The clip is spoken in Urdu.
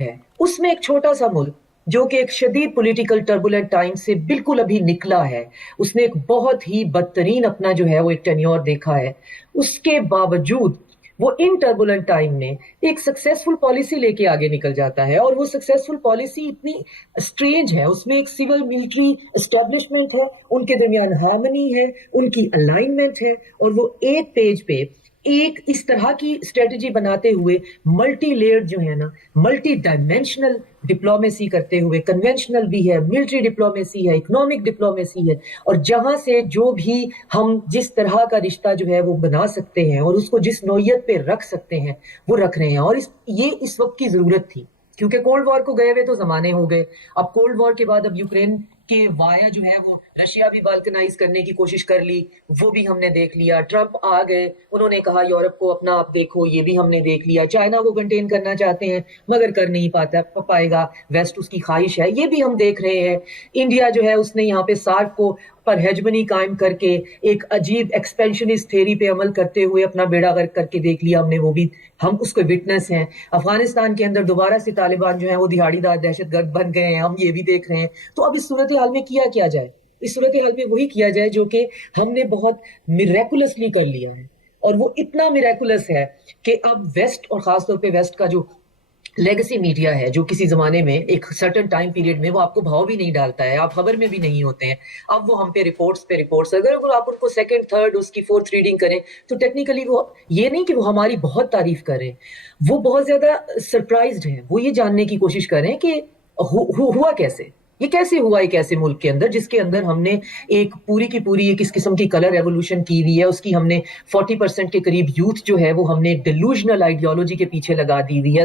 ہے اس میں ایک چھوٹا سا ملک جو کہ ایک شدید پولیٹیکل ٹربولنٹ ٹائم سے بالکل ابھی نکلا ہے، اس نے ایک بہت ہی بدترین اپنا جو ہے وہ ایک ٹینیور دیکھا ہے، اس کے باوجود وہ ان ٹربولنٹ ٹائم میں ایک سکسیسفل پالیسی لے کے آگے نکل جاتا ہے، اور وہ سکسیسفل پالیسی اتنی اسٹرینج ہے، اس میں ایک سول ملٹری اسٹیبلشمنٹ ہے، ان کے درمیان ہارمنی ہے، ان کی الائنمنٹ ہے، اور وہ ایک پیج پہ ایک اس طرح کی اسٹریٹجی بناتے ہوئے ملٹی لیئرڈ جو ہے نا، ملٹی ڈائمینشنل ڈپلومیسی کرتے ہوئے، کنونشنل بھی ہے، ملٹری ڈپلومیسی ہے، اکنامک ڈپلومیسی ہے، اور جہاں سے جو بھی ہم جس طرح کا رشتہ جو ہے وہ بنا سکتے ہیں اور اس کو جس نوعیت پہ رکھ سکتے ہیں وہ رکھ رہے ہیں، اور یہ اس وقت کی ضرورت تھی، کیونکہ کولڈ وار کو گئے ہوئے تو زمانے ہو گئے۔ اب کولڈ وار کے بعد اب یوکرین کے وایا جو ہے وہ رشیا بھی بالکنائز کرنے کی کوشش کر لی، وہ بھی ہم نے دیکھ لیا۔ ٹرمپ آ گئے، انہوں نے کہا یورپ کو اپنا آپ دیکھو، یہ بھی ہم نے دیکھ لیا۔ چائنا کو کنٹین کرنا چاہتے ہیں مگر کر نہیں پائے گا، ویسٹ اس کی خواہش ہے، یہ بھی ہم دیکھ رہے ہیں۔ انڈیا جو ہے اس نے یہاں پہ سارک کو پر ہیجمنی قائم کر کے ایک عجیب ایکسپینشنسٹ تھیوری پہ عمل کرتے ہوئے اپنا بیڑا غرق کر کے دیکھ لیا، ہم اس کو وٹنس ہیں۔ افغانستان کے اندر دوبارہ سے طالبان جو ہیں وہ دہاڑی دار دہشت گرد بن گئے ہیں، ہم یہ بھی دیکھ رہے ہیں۔ تو اب اس صورتحال میں کیا جائے؟ اس صورتحال میں وہی کیا جائے جو کہ ہم نے بہت میریکولسلی کر لیا ہے، اور وہ اتنا میریکولس ہے کہ اب ویسٹ، اور خاص طور پہ ویسٹ کا جو لیگسی میڈیا ہے، جو کسی زمانے میں ایک سرٹن ٹائم پیریڈ میں وہ آپ کو بھاؤ بھی نہیں ڈالتا ہے، آپ خبر میں بھی نہیں ہوتے ہیں، اب وہ ہم پہ رپورٹس، اگر آپ ان کو سیکنڈ تھرڈ اس کی فورتھ ریڈنگ کریں تو ٹیکنیکلی وہ یہ نہیں کہ وہ ہماری بہت تعریف کر رہے ہیں، وہ بہت زیادہ سرپرائزڈ ہیں، وہ یہ جاننے کی کوشش کر رہے ہیں کہ ہوا کیسے، یہ کیسے ہوا ایک ایسے ملک کے اندر جس کے اندر ہم نے ایک پوری کی پوری ایک اس قسم کی کلر ریولوشن کی ہوئی ہے، اس کی ہم نے 40% کے قریب یوتھ جو ہے وہ ہم نے ڈیلوژنل آئیڈیالوجی کے پیچھے لگا دی ہوئی ہے۔